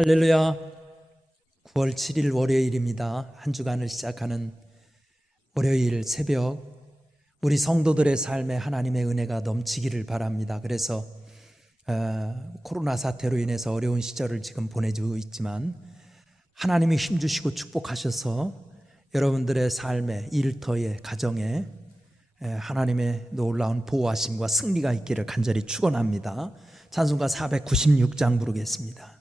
할렐루야. 9월 7일 월요일입니다. 한 주간을 시작하는 월요일 새벽, 우리 성도들의 삶에 하나님의 은혜가 넘치기를 바랍니다. 그래서 코로나 사태로 인해서 어려운 시절을 지금 보내고 있지만 하나님이 힘주시고 축복하셔서 여러분들의 삶에, 일터에, 가정에 하나님의 놀라운 보호하심과 승리가 있기를 간절히 축원합니다. 찬송가 496장 부르겠습니다.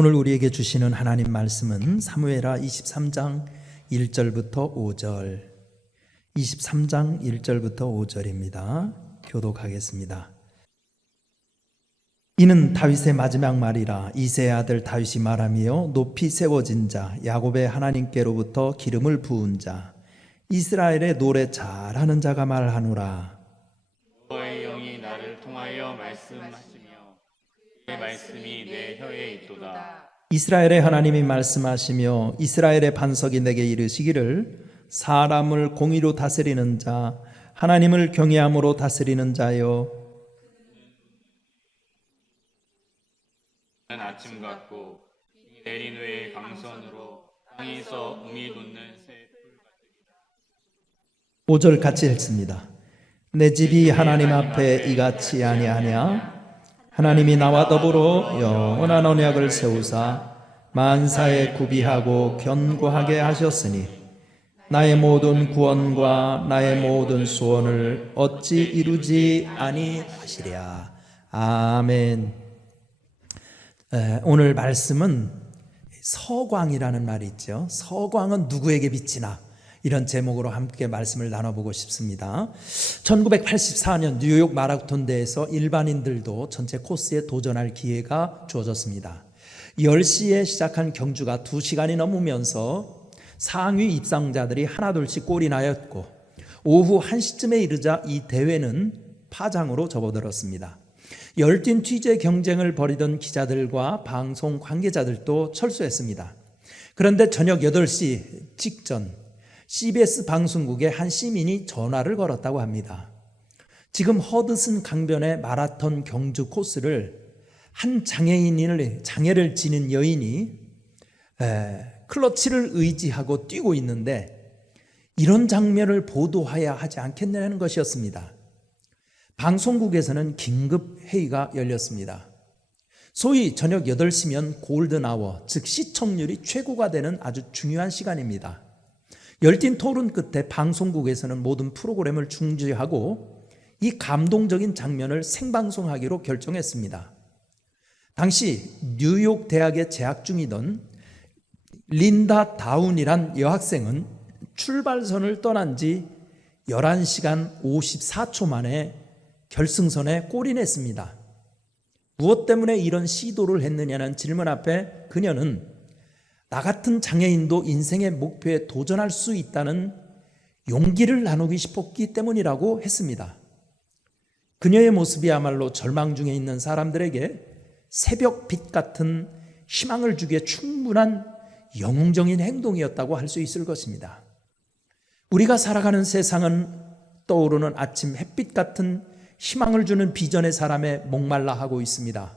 오늘 우리에게 주시는 하나님 말씀은 사무엘하 23장 1절부터 5절, 23장 1절부터 5절입니다. 교독하겠습니다. 이는 다윗의 마지막 말이라. 이새의 아들 다윗이 말하며 높이 세워진 자, 야곱의 하나님께로부터 기름을 부은 자, 이스라엘의 노래 잘하는 자가 말하노라. 여호와의 영이 나를 통하여 말씀하시며 그의 말씀이 내 혀에 있도다. 이스라엘의 하나님이 말씀하시며 이스라엘의 반석이 내게 이르시기를 사람을 공의로 다스리는 자, 하나님을 경외함으로 다스리는 자여. 아침 같고 내린 후에 강선으로 땅에서 um이 돋는 새 풀 같으리라. 5절 같이 읽습니다. 내 집이 하나님 앞에 이같이 아니하냐? 하나님이 나와 더불어 영원한 언약을 세우사 만사에 구비하고 견고하게 하셨으니 나의 모든 구원과 나의 모든 소원을 어찌 이루지 아니하시랴. 아멘. 오늘 말씀은 서광이라는 말이 있죠. 서광은 누구에게 비치나, 이런 제목으로 함께 말씀을 나눠보고 싶습니다. 1984년 뉴욕 마라톤 대회에서 일반인들도 전체 코스에 도전할 기회가 주어졌습니다. 10시에 시작한 경주가 2시간이 넘으면서 상위 입상자들이 하나둘씩 꼴이 나였고 오후 1시쯤에 이르자 이 대회는 파장으로 접어들었습니다. 열띤 취재 경쟁을 벌이던 기자들과 방송 관계자들도 철수했습니다. 그런데 저녁 8시 직전 CBS 방송국에 한 시민이 전화를 걸었다고 합니다. 지금 허드슨 강변의 마라톤 경주 코스를 한 장애를 지닌 여인이 클러치를 의지하고 뛰고 있는데 이런 장면을 보도해야 하지 않겠냐는 것이었습니다. 방송국에서는 긴급 회의가 열렸습니다. 소위 저녁 8시면 골든아워, 즉 시청률이 최고가 되는 아주 중요한 시간입니다. 열띤 토론 끝에 방송국에서는 모든 프로그램을 중지하고 이 감동적인 장면을 생방송하기로 결정했습니다. 당시 뉴욕 대학에 재학 중이던 린다 다운이란 여학생은 출발선을 떠난 지 11시간 54초 만에 결승선에 골인했습니다. 무엇 때문에 이런 시도를 했느냐는 질문 앞에 그녀는 나 같은 장애인도 인생의 목표에 도전할 수 있다는 용기를 나누기 싶었기 때문이라고 했습니다. 그녀의 모습이야말로 절망 중에 있는 사람들에게 새벽빛 같은 희망을 주기에 충분한 영웅적인 행동이었다고 할 수 있을 것입니다. 우리가 살아가는 세상은 떠오르는 아침 햇빛 같은 희망을 주는 비전의 사람에 목말라 하고 있습니다.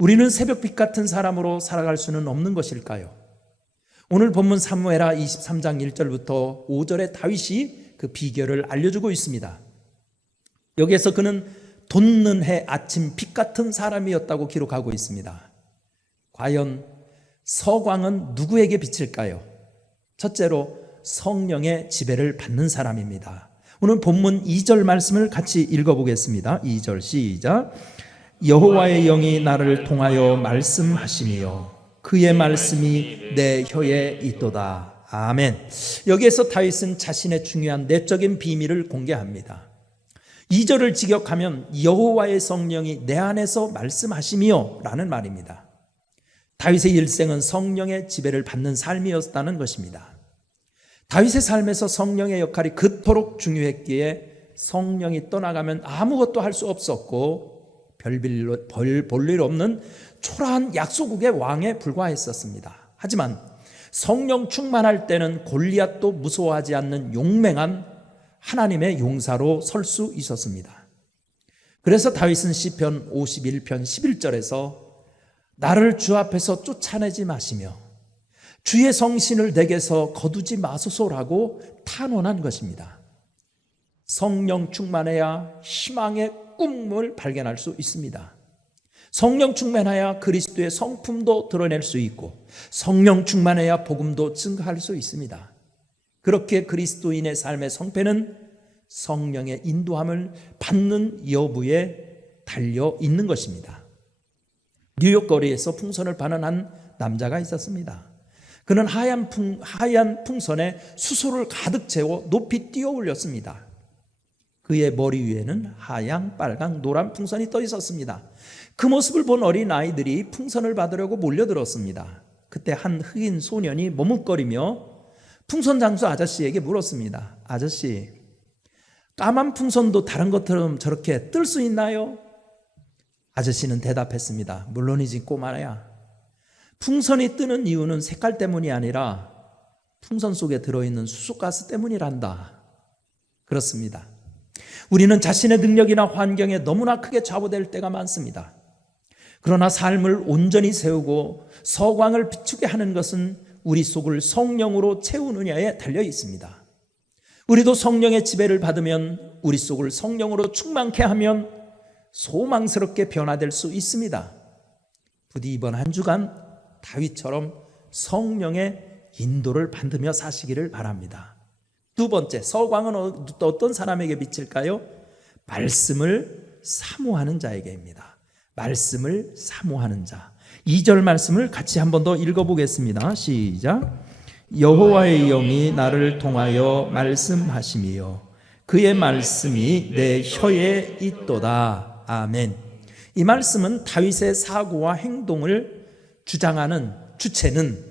우리는 새벽빛 같은 사람으로 살아갈 수는 없는 것일까요? 오늘 본문 사무엘하 23장 1절부터 5절에 다윗이 그 비결을 알려주고 있습니다. 여기에서 그는 돋는 해 아침 빛 같은 사람이었다고 기록하고 있습니다. 과연 서광은 누구에게 비칠까요? 첫째로 성령의 지배를 받는 사람입니다. 오늘 본문 2절 말씀을 같이 읽어보겠습니다. 2절 시작. 여호와의 영이 나를 통하여 말씀하시며 그의 말씀이 내 혀에 있도다. 아멘. 여기에서 다윗은 자신의 중요한 내적인 비밀을 공개합니다. 2절을 직역하면 여호와의 성령이 내 안에서 말씀하시며 라는 말입니다. 다윗의 일생은 성령의 지배를 받는 삶이었다는 것입니다. 다윗의 삶에서 성령의 역할이 그토록 중요했기에 성령이 떠나가면 아무것도 할 수 없었고 별 볼 일 없는 초라한 약소국의 왕에 불과했었습니다. 하지만 성령 충만할 때는 골리앗도 무서워하지 않는 용맹한 하나님의 용사로 설 수 있었습니다. 그래서 다윗은 시편 51편 11절에서 나를 주 앞에서 쫓아내지 마시며 주의 성신을 내게서 거두지 마소서라고 탄원한 것입니다. 성령 충만해야 희망의 꿈을 발견할 수 있습니다. 성령 충만해야 그리스도의 성품도 드러낼 수 있고 성령 충만해야 복음도 증거할 수 있습니다. 그렇게 그리스도인의 삶의 성패는 성령의 인도함을 받는 여부에 달려 있는 것입니다. 뉴욕 거리에서 풍선을 파는 한 남자가 있었습니다. 그는 하얀 풍선에 수소를 가득 채워 높이 띄어 올렸습니다. 그의 머리 위에는 하양, 빨강, 노란 풍선이 떠 있었습니다. 그 모습을 본 어린아이들이 풍선을 받으려고 몰려들었습니다. 그때 한 흑인 소년이 머뭇거리며 풍선 장수 아저씨에게 물었습니다. 아저씨, 까만 풍선도 다른 것처럼 저렇게 뜰 수 있나요? 아저씨는 대답했습니다. 물론이지 꼬마야. 풍선이 뜨는 이유는 색깔 때문이 아니라 풍선 속에 들어있는 수소가스 때문이란다. 그렇습니다. 우리는 자신의 능력이나 환경에 너무나 크게 좌우될 때가 많습니다. 그러나 삶을 온전히 세우고 서광을 비추게 하는 것은 우리 속을 성령으로 채우느냐에 달려 있습니다. 우리도 성령의 지배를 받으면 우리 속을 성령으로 충만케 하면 소망스럽게 변화될 수 있습니다. 부디 이번 한 주간 다윗처럼 성령의 인도를 받으며 사시기를 바랍니다. 두 번째, 서광은 어떤 사람에게 비칠까요? 말씀을 사모하는 자에게입니다. 말씀을 사모하는 자. 2절 말씀을 같이 한 번 더 읽어보겠습니다. 시작. 여호와의 영이 나를 통하여 말씀하시며 그의 말씀이 내 혀에 있도다. 아멘. 이 말씀은 다윗의 사고와 행동을 주장하는 주체는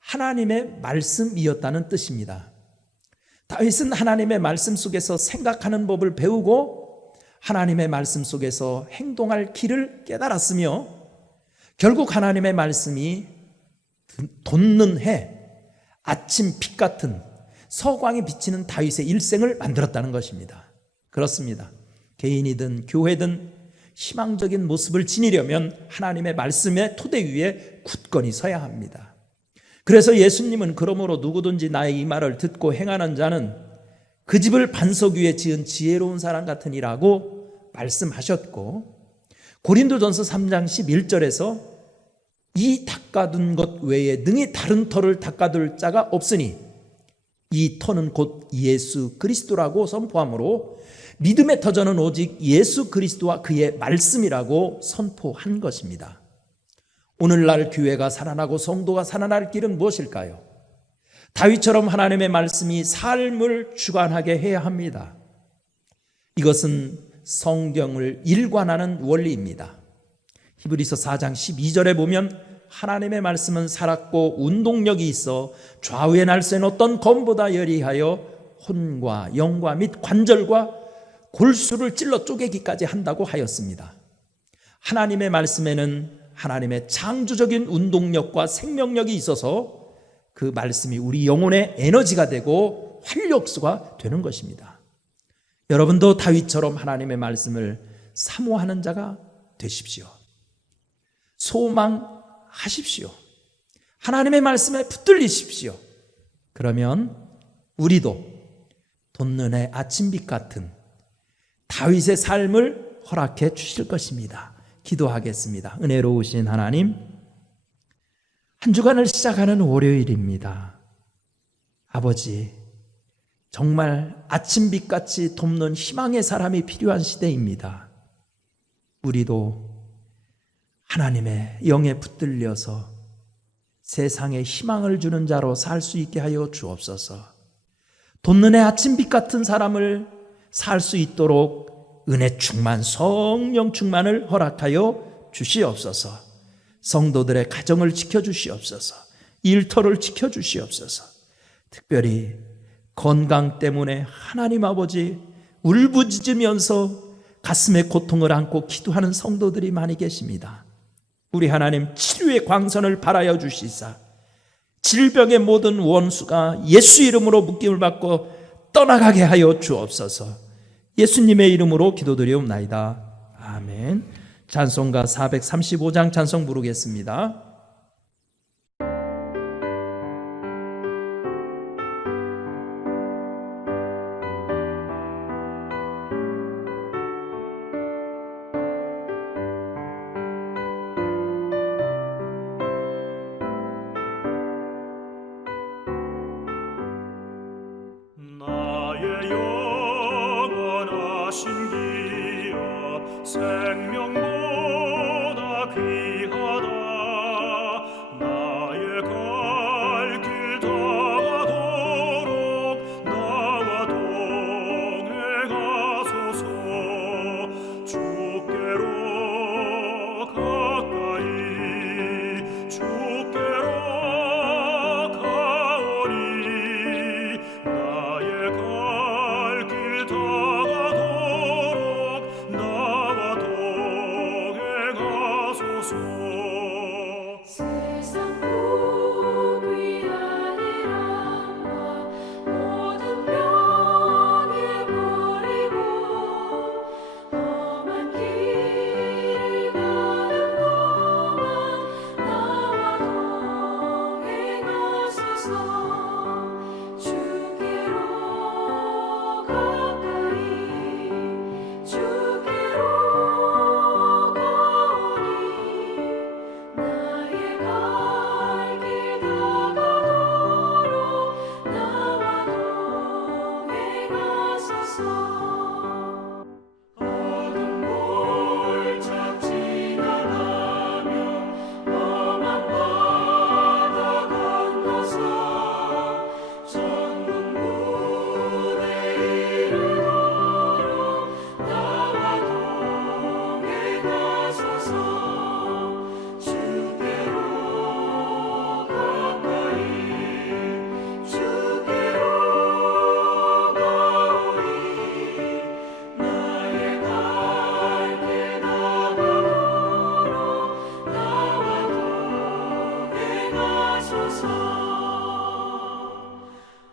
하나님의 말씀이었다는 뜻입니다. 다윗은 하나님의 말씀 속에서 생각하는 법을 배우고 하나님의 말씀 속에서 행동할 길을 깨달았으며 결국 하나님의 말씀이 돋는 해, 아침 빛 같은 서광이 비치는 다윗의 일생을 만들었다는 것입니다. 그렇습니다. 개인이든 교회든 희망적인 모습을 지니려면 하나님의 말씀의 토대 위에 굳건히 서야 합니다. 그래서 예수님은 그러므로 누구든지 나의 이 말을 듣고 행하는 자는 그 집을 반석 위에 지은 지혜로운 사람 같으니라고 말씀하셨고, 고린도전서 3장 11절에서 이 닦아둔 것 외에 능히 다른 터를 닦아둘 자가 없으니 이 터는 곧 예수 그리스도라고 선포하므로 믿음의 터전은 오직 예수 그리스도와 그의 말씀이라고 선포한 것입니다. 오늘날 교회가 살아나고 성도가 살아날 길은 무엇일까요? 다윗처럼 하나님의 말씀이 삶을 주관하게 해야 합니다. 이것은 성경을 일관하는 원리입니다. 히브리서 4장 12절에 보면 하나님의 말씀은 살았고 운동력이 있어 좌우의 날쌘 어떤 검보다 예리하여 혼과 영과 및 관절과 골수를 찔러 쪼개기까지 한다고 하였습니다. 하나님의 말씀에는 하나님의 창조적인 운동력과 생명력이 있어서 그 말씀이 우리 영혼의 에너지가 되고 활력소가 되는 것입니다. 여러분도 다윗처럼 하나님의 말씀을 사모하는 자가 되십시오. 소망하십시오. 하나님의 말씀에 붙들리십시오. 그러면 우리도 돋는 아침빛 같은 다윗의 삶을 허락해 주실 것입니다. 기도하겠습니다. 은혜로우신 하나님, 한 주간을 시작하는 월요일입니다. 아버지, 정말 아침빛같이 돕는 희망의 사람이 필요한 시대입니다. 우리도 하나님의 영에 붙들려서 세상에 희망을 주는 자로 살 수 있게 하여 주옵소서. 돋는 아침빛 같은 사람을 살 수 있도록 은혜 충만, 성령 충만을 허락하여 주시옵소서. 성도들의 가정을 지켜주시옵소서. 일터를 지켜주시옵소서. 특별히 건강 때문에 하나님 아버지 울부짖으면서 가슴에 고통을 안고 기도하는 성도들이 많이 계십니다. 우리 하나님 치료의 광선을 발하여 주시사 질병의 모든 원수가 예수 이름으로 묶임을 받고 떠나가게 하여 주옵소서. 예수님의 이름으로 기도드리옵나이다. 아멘. 찬송가 435장 찬송 부르겠습니다. 나의 영원하신 기업 생명보다 귀하다. 나의 갈 길 다가도록 나와 동행하소서. 주께로 가까이 주께로 가오니 나의 갈 길 다가도록 나와 동행하소서. 세상 복이 아니란다. 모든 병에 버리고 험한 길을 가는 동안 나와 동행하소서. 주께로 가까이 주께로 가오니 나의 갈 길 다가도록 나와 동행하소서. 어둠 골짜 지나가며 험한 바다 건너서 전국 무대에 이르도록 나와 동행하소서. 주께로 가까이 주께로 가오니 나의 갈 길 다가도록 나와 동행하소서.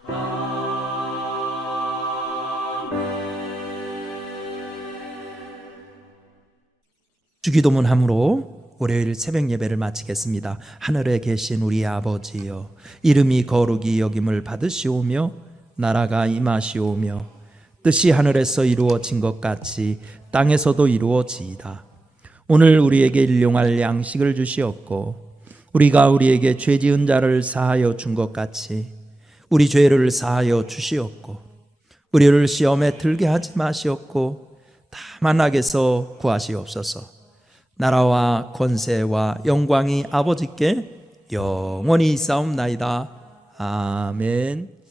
아멘. 주기도문 함으로 월요일 새벽 예배를 마치겠습니다. 하늘에 계신 우리 아버지여, 이름이 거룩히 여김을 받으시오며 나라가 임하시오며 뜻이 하늘에서 이루어진 것 같이 땅에서도 이루어지이다. 오늘 우리에게 일용할 양식을 주시옵고 우리가 우리에게 죄 지은 자를 사하여 준 것 같이 우리 죄를 사하여 주시옵고 우리를 시험에 들게 하지 마시옵고 다만 악에서 구하시옵소서. 나라와 권세와 영광이 아버지께 영원히 있사옵나이다. 아멘.